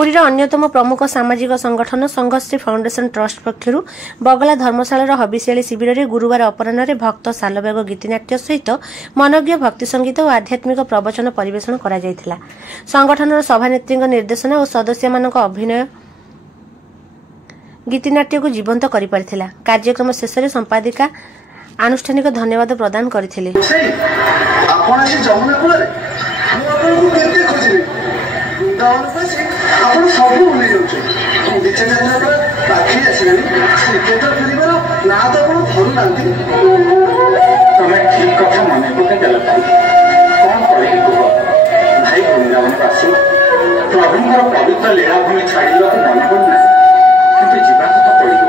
पुरीर अन्यतम प्रमुख सामाजिक संगठन संघश्री फाउंडेशन ट्रस्ट पक्षर बगला धर्मशाला हबिशियाली शिविर में गुरुवार अपराह भक्त सालबेग गीतिनाट्य सहित मनज्ञ भक्ति संगीत और आध्यात्मिक प्रवचन परिवेषण करा जायथिला। संगठन सभानेत्री निर्देशना और सदस्य मानक अभिनय गीतिनाट्य को जीवंत कर पारिथिला। कार्यक्रम शेष में संपादिका आनुष्ठानिक धन्यवाद प्रदान करथिले। प्रभुଙ୍କର ପବିତ୍ର ଲୀଳାଭୂମି ଛାଡ଼ିବାକୁ ମନ କରୁନାହିଁ, କିନ୍ତୁ ଯିବାକୁ ତ ପଡ଼ିବ।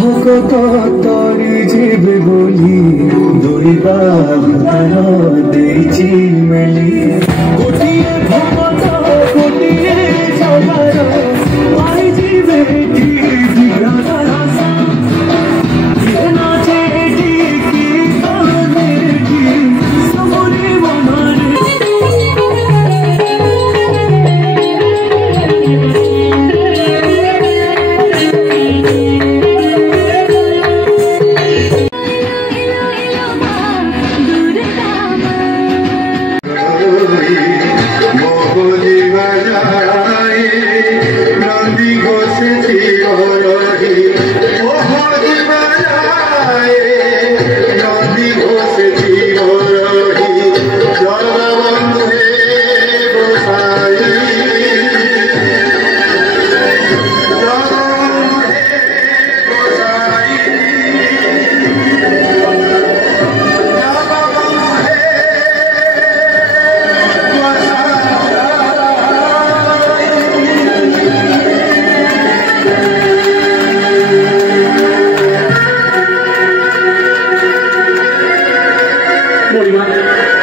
ভকত তরি জীবে বলি দইবা ভাতার দেইছি মেলি গোটিয়ে ভকত গোটিয়ে জগার পাই জীবে কি জিগার আশা যে নাচে কি গানে কি সমরে মনারে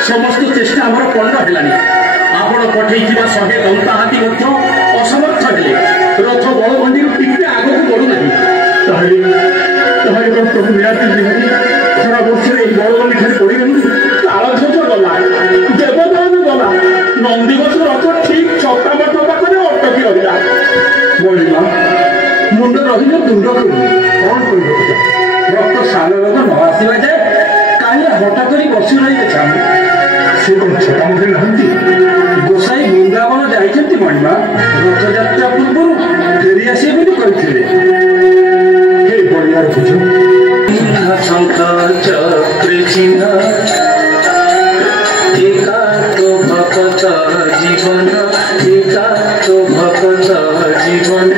समस्त चेष्टा आमर पण्ड हेलानी आपण पठेइथिबा 100 दंता हाथी मध्य असमर्थ हेले रथ बलबंदी टिके आगक बढ़ू नाही ताहले प्रभु निराती बिहारी सारा वर्ष ए बलबंदी ठारे पड़ी रही तालध्वज गला देवदान गला नंदीगछ रथ ठीक चकामठ पाखरे अटकी रहिला बोलिमा मुंड रहिले तुंड कौन कहिबो रक्त साल रोग न आसीबा जाय काहे हटा करी बसी रही छाम से छोटा मुखे नहंती गोसाई वृंदावन जाइछंती मणिमा रथयात्रा पूर्व फेरी आसे बोली कहिथिले हे बड़ियार बुझो शंख चक्र चिन्ह एका तो भक्त जीवन एका तो भक्त जीवन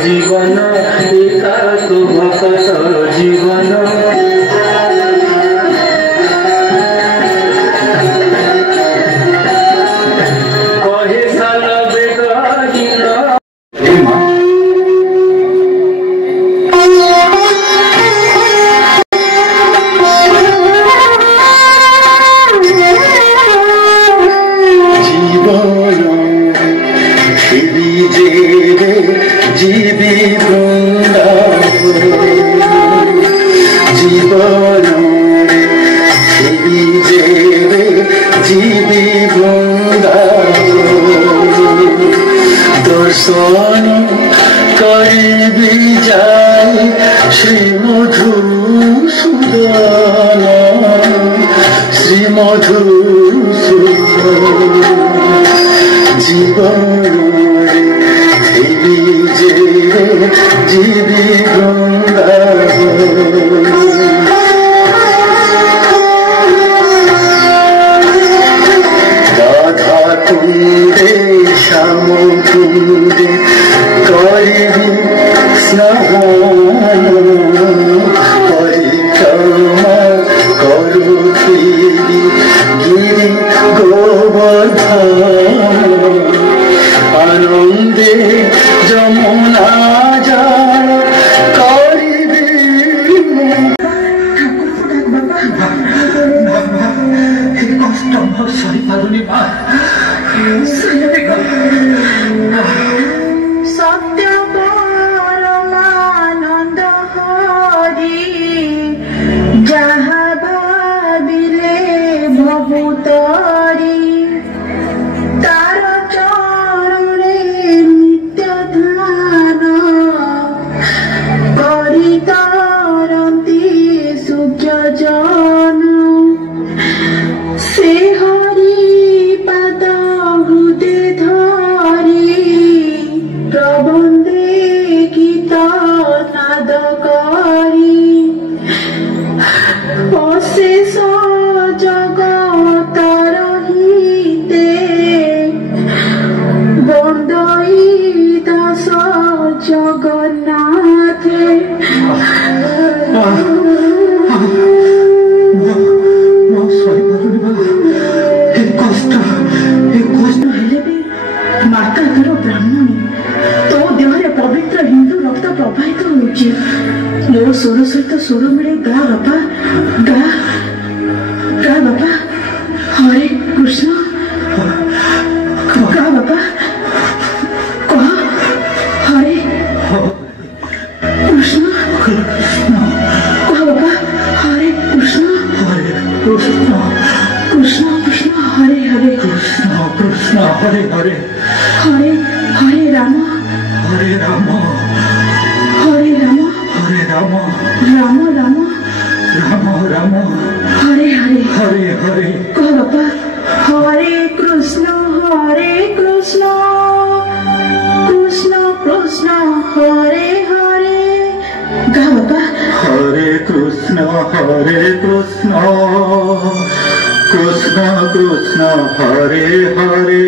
जीवन एका तो भक्त जीवन कहे साल बेग जीवी जीवन जीवी दर्शन करी जाए श्री मधुसूदन श्री मधुसूदन जीवन जीवी तेरी गिरी गोवर्धन आनंदे যমুনা জল করিবে কষ্ট সরি পারুনি মা সত্য পরমানন্দ হরি যাহা ভাবিলে বহুতরি তার চরণে নিত্য ধ্যান করি তরন্তি সূর্যজন সে হরি পাদ হৃদে ধরি প্রবন্ধে গীত নাদ করি অশেষ জগতর হিতে বন্দই দাস জগন্নাথে ମାତା ତୋର ବ୍ରାହ୍ମଣୀ ତୋ ଦେହରେ ପବିତ୍ର ହିନ୍ଦୁ ରକ୍ତ ପ୍ରବାହିତ ହେଉଛି ମୋ ସ୍ୱର ସହିତ ସ୍ୱର ମିଳେ ଗା ବାପା ଗା ଗା ବାପା ହରେ କୃଷ୍ଣ ଗା ବାପା କହ ହରେ କୃଷ୍ଣ କହ ବାପା ହରେ କୃଷ୍ଣ କୃଷ୍ଣ কৃষ্ণ কৃষ্ণ হরে হরে কৃষ্ণ কৃষ্ণ হরে হরে হরে হরে রাম হরে রাম হরে রাম হরে রাম রাম রাম রাম রাম হরে হরে হরে হরে কহ বাপা হরে কৃষ্ণ কৃষ্ণ কৃষ্ণ হরে হরে গা বাপা হরে কৃষ্ণ কৃষ্ণ কৃষ্ণ কৃষ্ণ হরে হরে